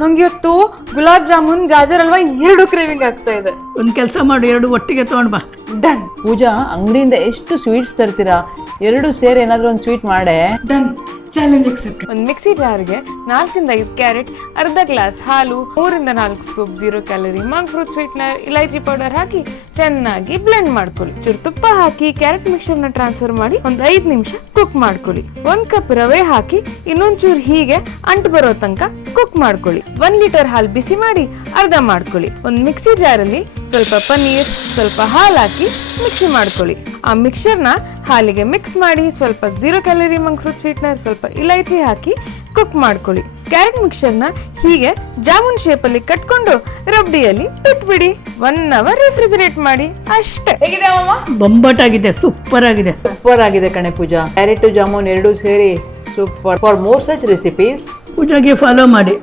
ನಂಗೆ ಇವತ್ತು ಗುಲಾಬ್ ಜಾಮೂನ್ ಗಾಜರ್ ಹಲ್ವಾ 2 ಕ್ರೇವಿಂಗ್ ಆಗ್ತಾ ಇದೆ. ಒಂದು ಕೆಲಸ ಮಾಡು, 2 ಒಟ್ಟಿಗೆ ತೊಗೊಂಡು ಬಾ. ಡನ್. ಪೂಜಾ, ಅಂಗಡಿಯಿಂದ ಎಷ್ಟು ಸ್ವೀಟ್ಸ್ ತರ್ತೀರಾ? 2 ಸೇರಿ ಏನಾದರೂ ಒಂದು ಸ್ವೀಟ್ ಮಾಡೆ. ಡನ್. Challenge accept. ಒಂದು ಮಿಕ್ಸಿ ಜಾರ್ಗೆ 4 ಇಂದ 5 ಕ್ಯಾರೆಟ್, ಅರ್ಧ ಗ್ಲಾಸ್ ಹಾಲು, 3 ಇಂದ 4 scoop 0 calorie monk fruit sweetener, ಇಲೈಚಿ ಪೌಡರ್ ಹಾಕಿ ಚೆನ್ನಾಗಿ ಬ್ಲೆಂಡ್ ಮಾಡ್ಕೊಳ್ಳಿ. ಚೂರು ತುಪ್ಪ ಹಾಕಿ ಕ್ಯಾರೆಟ್ ಮಿಕ್ಸ್ಚರ್ ನ ಟ್ರಾನ್ಸ್ಫರ್ ಮಾಡಿ ಒಂದು 5 ನಿಮಿಷ ಕುಕ್ ಮಾಡ್ಕೊಳ್ಳಿ. 1 ಕಪ್ ರವೆ ಹಾಕಿ ಇನ್ನೊಂದ್ ಚೂರು ಹೀಗೆ ಅಂಟು ಬರೋ ತನಕ ಕುಕ್ ಮಾಡ್ಕೊಳ್ಳಿ. 1 ಲೀಟರ್ ಹಾಲು ಬಿಸಿ ಮಾಡಿ ಅರ್ಧ ಮಾಡ್ಕೊಳ್ಳಿ. ಒಂದು ಮಿಕ್ಸಿ ಜಾರಲ್ಲಿ ಸ್ವಲ್ಪ ಪನ್ನೀರ್, ಸ್ವಲ್ಪ ಹಾಲು ಹಾಕಿ ಮಿಕ್ಸಿ ಮಾಡ್ಕೊಳ್ಳಿ. ಆ ಮಿಕ್ಸ್ಚರ್ನ ಹಾಲಿಗೆ ಮಿಕ್ಸ್ ಮಾಡಿ ಸ್ವಲ್ಪ 0 ಕ್ಯಾಲರಿ ಮಂಕ್ ಫ್ರೂಟ್ ಸ್ವೀಟ್ನರ್, ಸ್ವಲ್ಪ ಇಲೈಚಿ ಹಾಕಿ ಕುಕ್ ಮಾಡ್ಕೊಳ್ಳಿ. ಕ್ಯಾರೆಟ್ ಮಿಕ್ಸ್ಚರ್ನ ಹೀಗೆ ಜಾಮೂನ್ ಶೇಪ್ ಅಲ್ಲಿ ಕಟ್ಕೊಂಡು ರಬ್ಡಿಯಲ್ಲಿ ಇಟ್ಬಿಡಿ. 1 ಅವರ್ ರೆಫ್ರಿಜರೇಟ್ ಮಾಡಿ ಅಷ್ಟೇ. ಹೇಗಿದೆ ಅಮ್ಮ? ಬೊಂಬಾಟಾಗಿದೆ, ಸೂಪರ್ ಆಗಿದೆ. ಸೂಪರ್ ಆಗಿದೆ ಕಣೆ ಪೂಜಾ. ಕ್ಯಾರೆಟ್ ಜಾಮೂನ್ 2 ಸೇರಿ super. For more such recipes ಪೂಜಾಗೆ ಫಾಲೋ ಮಾಡಿ.